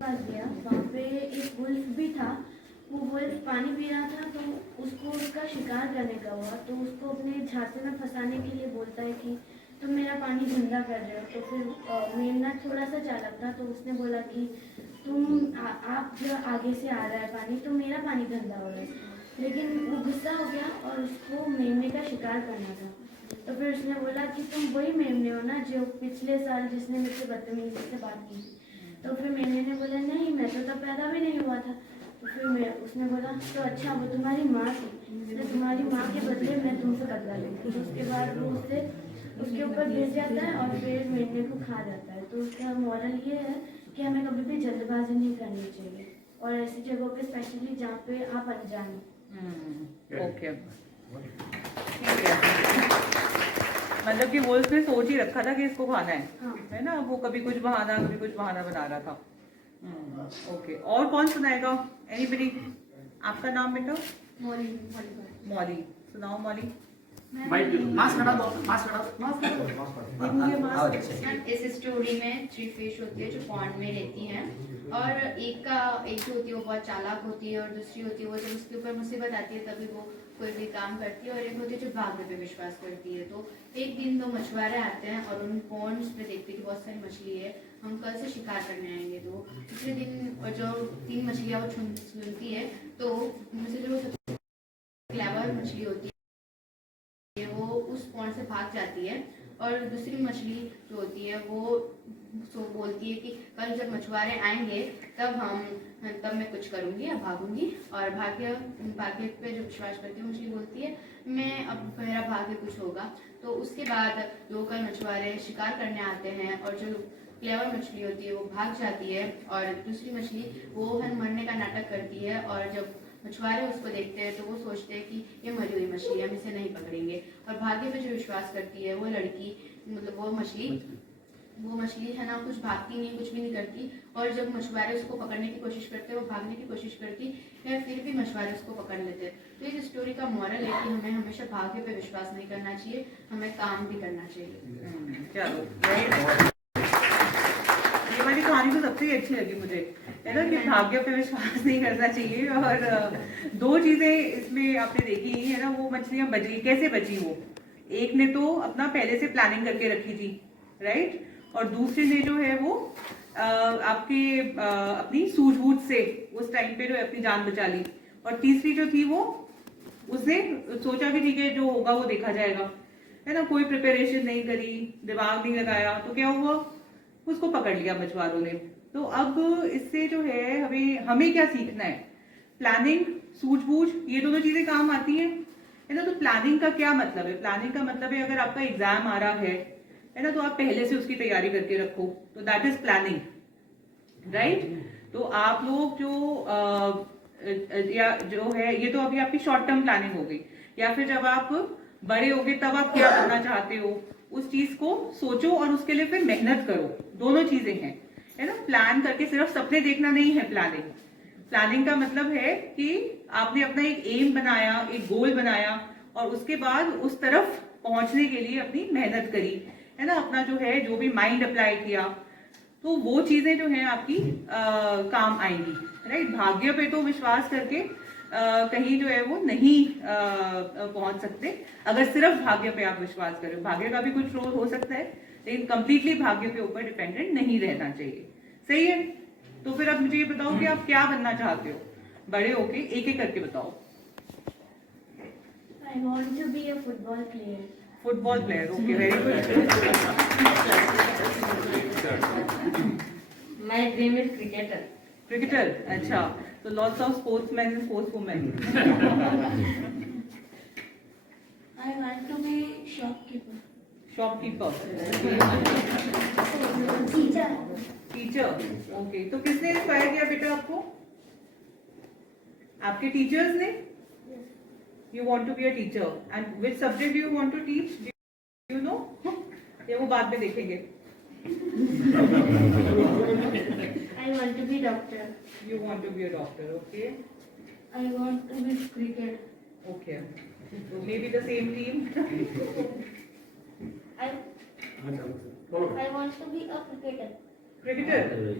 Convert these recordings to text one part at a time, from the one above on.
पास गया, वहाँ पे एक वुल्फ भी था। वो वुल्फ पानी पी रहा था तो उसको उसका शिकार करने का हुआ, तो उसको अपने झांसे में फंसाने के लिए बोलता है कि तुम मेरा पानी गंदा कर रहे हो। तो फिर मेमना थोड़ा सा चालाक था, तो उसने बोला कि आप जो आगे से आ रहा है पानी, तो मेरा पानी गंदा हो रहा है। लेकिन वो गुस्सा हो गया और उसको मेमने का शिकार करना था। तो फिर उसने बोला कि तुम वही मेमने हो ना जो पिछले साल जिसने मुझसे बदतमीजी से बात की थी। तो फिर मेमने ने बोला नहीं, मैं तो तब पैदा भी नहीं हुआ था। तो फिर उसने बोला तो अच्छा वो तुम्हारी माँ थी, इसलिए तुम्हारी माँ के बदले मैं तुमसे बदला लूँगी। तो उसके बाद वो उससे उसके ऊपर गिर जाता है और फिर मेमने को खा जाता है। तो उसका मॉरल ये है कि हमें कभी भी जल्दबाजी नहीं करनी चाहिए, और ऐसी जगहों पे स्पेशली जहाँ पे आप अनजान हो। ओके, मतलब कि वो उसने सोच ही रखा था कि इसको खाना है। हाँ। है ना, वो कभी कुछ बहाना बना रहा था। ओके, और कौन सुनाएगा? एनीबडी? आपका नाम बेटा? मॉली। मॉली, सुनाओ मॉली। मास्क हटा दो। इस स्टोरी में 3 फिश होती है जो पॉन्ड में रहती हैं, और एक जो होती है वो बहुत चालाक होती है, और दूसरी होती है वो जब उसके ऊपर मुसीबत आती है तभी वो कोई भी काम करती है, और एक होती है जो भाग्य पे विश्वास करती है। तो एक दिन 2 मछुआरे आते हैं और उन पॉन्ड्स पे देखते हैं कि बहुत सारी मछली है, हम कल से शिकार करने आएंगे। तो दूसरे दिन जो 3 मछलियाँ वो सुनती है, तो उनमें से जो सबसे क्लेवर मछली होती है वो उस पॉन्ड से भाग जाती है, और दूसरी मछली जो होती है वो बोलती है कि कल जब मछुआरे आएंगे तब मैं कुछ करूंगी या भागूंगी। और भाग्य पे जो विश्वास करती है मछली बोलती है अब मेरा भाग्य कुछ होगा। तो उसके बाद जो कल मछुआरे शिकार करने आते हैं और जो क्लेवर मछली होती है वो भाग जाती है, और दूसरी मछली वो मरने का नाटक करती है, और जब मछुआरे उसको देखते हैं तो वो सोचते हैं कि ये मरी हुई मछली है, हम इसे नहीं पकड़ेंगे। और भाग्य पे जो विश्वास करती है वो लड़की, मतलब वो मछली है ना, कुछ भागती नहीं, कुछ भी नहीं करती, और जब मछुआरे उसको पकड़ने की कोशिश करते हैं वो भागने की कोशिश करती है, फिर भी मछुआरे उसको पकड़ लेते हैं। तो इस स्टोरी का मॉरल है कि हमें हमेशा भाग्य पे विश्वास नहीं करना चाहिए, हमें काम भी करना चाहिए। चलो, ये वाली कहानी तो सबसे अच्छी लगी मुझे, है ना, कि भाग्य पे विश्वास नहीं करना चाहिए। और 2 चीजें इसमें आपने देखी है ना, वो मछलियां बची, कैसे बची? वो एक ने तो अपना पहले से प्लानिंग करके रखी थी, राइट, और दूसरे ने जो है वो अपनी सूझबूझ से उस टाइम पे जो है अपनी जान बचा ली। और तीसरी जो थी वो उसने सोचा कि ठीक है जो होगा वो देखा जाएगा, है ना, कोई प्रिपरेशन नहीं करी, दिमाग नहीं लगाया, तो क्या हुआ, उसको पकड़ लिया मछुआरों ने। तो अब इससे जो है हमें क्या सीखना है? प्लानिंग, सूझबूझ, ये दोनों चीजें काम आती हैं, है ना। तो प्लानिंग का क्या मतलब है? प्लानिंग का मतलब है अगर आपका एग्जाम आ रहा है ना, तो आप पहले से उसकी तैयारी करके रखो, तो दैट इज प्लानिंग, राइट। तो आप लोग या जो है, ये तो अभी आपकी शॉर्ट टर्म प्लानिंग हो गई, या फिर जब आप बड़े होगे तब आप क्या करना चाहते हो उस चीज को सोचो और उसके लिए फिर मेहनत करो। दोनों चीजें हैं, है ना। प्लान करके सिर्फ सपने देखना नहीं है प्लानिंग। प्लानिंग का मतलब है कि आपने अपना एक एम बनाया, एक गोल बनाया, और उसके बाद उस तरफ पहुंचने के लिए अपनी मेहनत करी, है ना, अपना जो है जो भी माइंड अप्लाई किया, तो वो चीजें जो है आपकी काम आएंगी, राइट। भाग्य पे तो विश्वास करके कहीं जो है वो नहीं पहुंच सकते। अगर सिर्फ भाग्य पे आप विश्वास करें, भाग्य का भी कुछ रोल हो सकता है, लेकिन कंप्लीटली भाग्य के ऊपर डिपेंडेंट नहीं रहना चाहिए। सही है। तो फिर अब मुझे ये बताओ कि आप क्या बनना चाहते हो बड़े होके, एक एक करके बताओ। I want to be a football player. Football player, okay, very good. My dream is cricketer. Cricketer, अच्छा, तो lots of sportsman and sportswomen. I want to be shopkeeper. Shopkeeper, Teacher. Teacher, okay. तो किसने inspire किया बेटा आपको? आपके teachers ने? You want to be a teacher, and which subject you want to teach, you know? ये वो बाद में देखेंगे। I want to be doctor. You want to be a doctor, okay? I want to be cricket. Okay. So maybe the same team. I want to be a cricketer. Cricketer.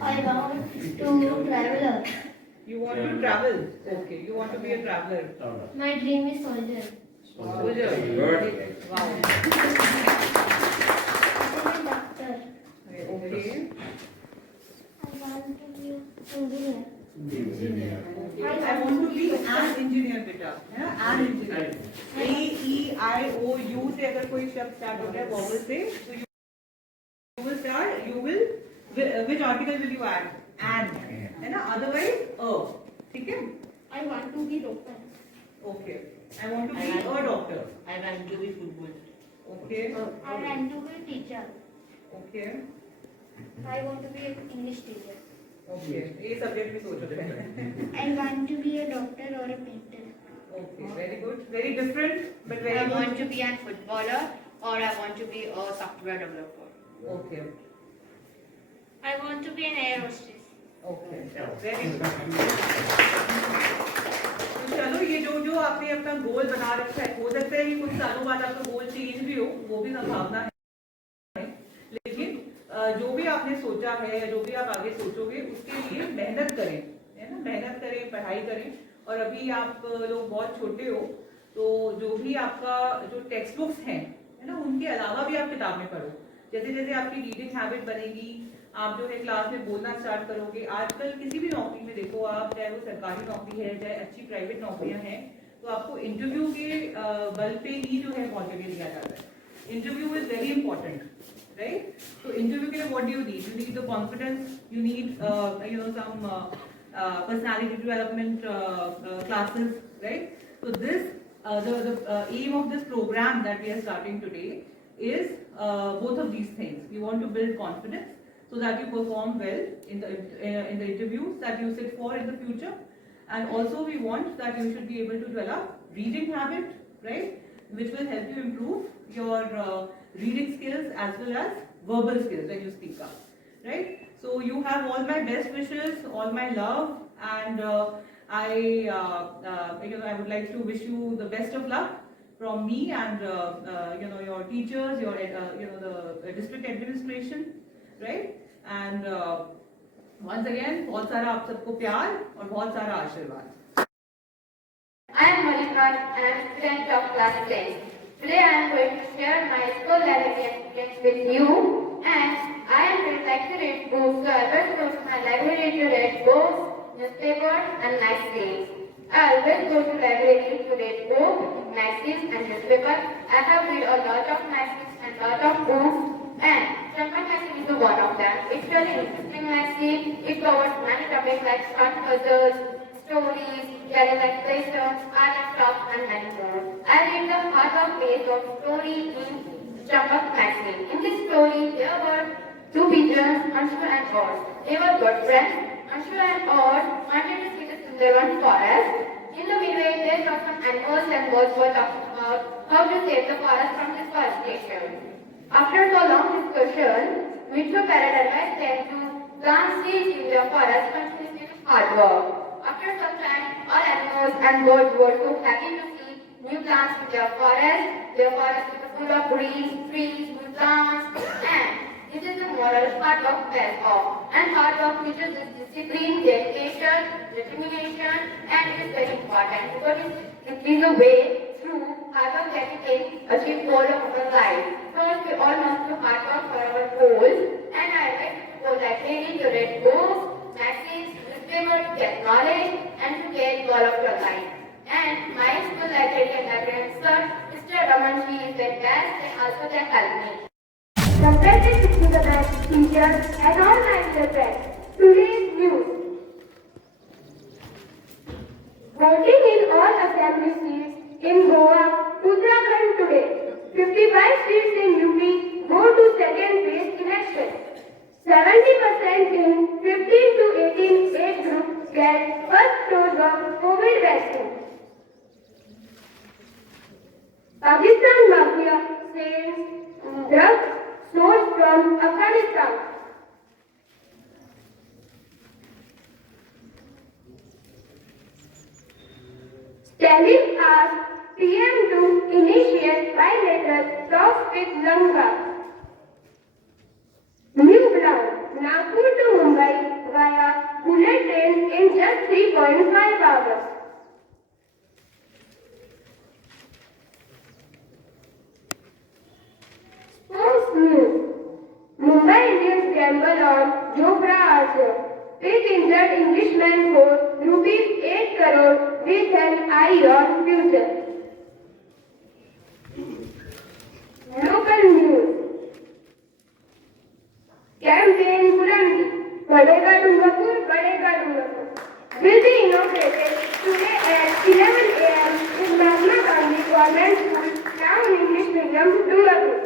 I want to travel. You want to travel. Okay. You want to be a traveler. My dream is soldier. Soldier. Good. Wow. Doctor. Okay. I want to be engineer. I want to be an engineer बेटा, है ना? An engineer. A E I O U से अगर कोई शब्द start हो गया vowel से, तो you will start. You will. Which article will you add? An. है ना? Otherwise a. ठीक है? I want to be doctor. Okay. I want to be a doctor. I want to be football. Okay. I want to be teacher. Okay. I want to be an English teacher. Okay. ये subject भी सोचो पहले. I want to be a doctor or a painter. Okay. Very good. Very different, but very I good. want to be a footballer or I want to be a software developer. Okay. I want to be an air hostess. Okay. Very good. तो चलो ये जो आपने अपना गोल बना रखा है, हो सकता है कि कुछ सालों बाद आपका गोल चेंज भी हो, वो भी संभावना है, लेकिन जो भी आपने सोचा है, जो भी आप आगे सोचोगे, उसके लिए मेहनत करें, है ना? मेहनत करें, पढ़ाई करें. और अभी आप लोग बहुत छोटे हो, तो जो भी आपका जो टेक्स्ट बुक्स हैं, है ना, उनके अलावा भी आप किताबें पढ़ो. जैसे जैसे आपकी रीडिंग हैबिट बनेगी, आप जो है क्लास में बोलना स्टार्ट करोगे. आजकल किसी भी नौकरी में देखो आप, चाहे वो सरकारी नौकरी है, चाहे अच्छी प्राइवेट नौकरियां हैं, तो आपको इंटरव्यू के बल पे ही जो है बहुत जगह लिया जाता है. Interview is very important, right? तो इंटरव्यू के लिए what do you need? You need the confidence, you need some personality development classes, right? So this the aim of this program that we are starting today is both of these things. We want to build confidence so that you perform well in the interviews that you sit for in the future, and also we want that you should be able to develop reading habit, right, which will help you improve your reading skills as well as verbal skills when you speak up, right? So you have all my best wishes, all my love, and I would like to wish you the best of luck from me and your teachers, your the district administration, right? And once again, बहुत सारा आप सबको प्यार और बहुत सारा आशीर्वाद. I am Malika and I am student of class 10. Today I am going to share my school library experience with you, and I am very like to read books, so I always go to my library to read books, newspapers and magazines. I always go to library to read books, magazines and newspapers. I have read a lot of magazines and lot of books, and Champak magazine is one of them. It's really interesting magazine. It covers many topics like short puzzles, stories, dialect lessons, art and crafts and many more. I read the Heart of Place of story in Champak magazine. In this story, there were two pigeons, Anshu and Or. They were good friends. Anshu and Or wanted to see the Sundarban forest. In the midway, they saw some animals and birds were talking about how to save the forest from deforestation. After so long discussion, Mr. Parrot advised them to plant seeds in the forest continuously with hard work. After some time, all animals and birds were so happy to see new plants in their forest. Their forest was full of trees, new plants, and this is the moral hard work pays off. And hard work teaches us discipline, dedication, determination, and it is very important because it is a way through hard work that we can achieve goal of our life. First, we all must do hard work for our goals, and I like to go library to read books, magazines, newspapers to get knowledge, and to get goal of your life. And my school librarian, librarian sir, Mr. Ramanji is the best, and also they help me. Respected students, teachers, and all my dear friends, today's news. Voting in all assembly seats in Goa, Uttarakhand today. 55 seats in UP go to second phase election. 70% in 15 to 18 age group get first dose of COVID vaccine. Pakistan mafia sells drugs sourced from Afghanistan. Stalin asked PM to initiate bilateral talks with Lanka. Nagpur to Mumbai via bullet train in just 3.5 hours. Sports news. Mumbai Indians gamble on Jofra Archer. Pick injured Englishman for ₹8 crore with an eye on future. Local news. Campaign Bulandi. Badega Dungapur, Badega Dungapur will be inaugurated today at 11 a.m. in Mahatma Gandhi Government School, now in English medium, Dungapur.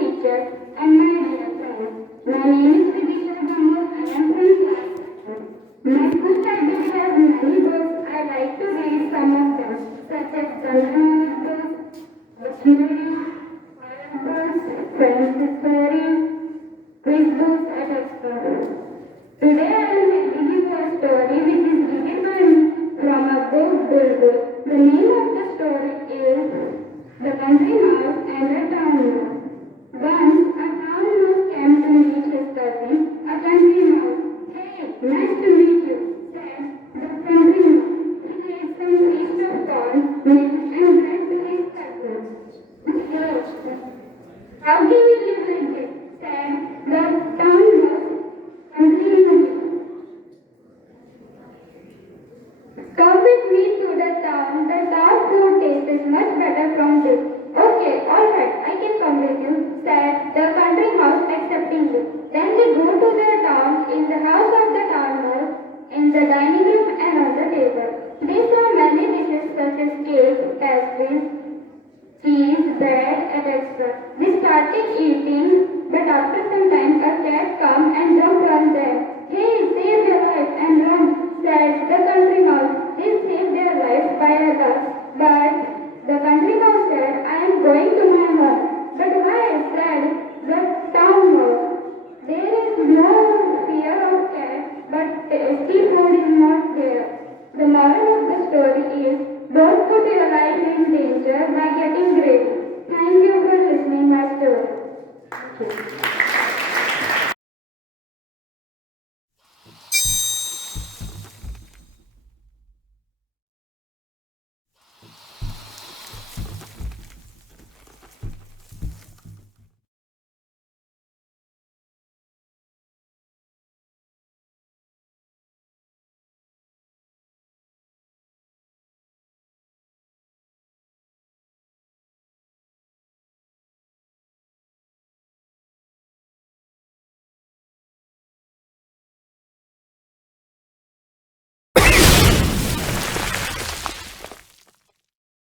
Teacher and my dear friends, my name is Vidisha Gambar. I am from class 7. My school library has many books. I like to read some of them, such as Chandramani books, Dictionary, books, Friends stories, quiz books, etc. Today I will read you a story which is written by me from a book Bulbul. The name of the story is The Country Mouse and the Town Mouse. Once a town mouse came to meet his cousin, a country mouse. Hey, nice to meet you, said the country mouse. He gave some taste of corn, milk and bread to his cousin. How do you live like this? Said the town mouse. Country mouse. Come with me to the town. The town food tastes much better from this. Okay, alright, I can come with you, said the country mouse, acceptingly. Then they go to the town, in the house of the town mouse, in the dining room and on the table. They saw many dishes such as cake, pastries, cheese, bread, etc. They started eating, but after some time a cat came and jumped on them. Hey, save your life and run, said the country mouse. They saved their life by a luck, but the country mouse said, I am going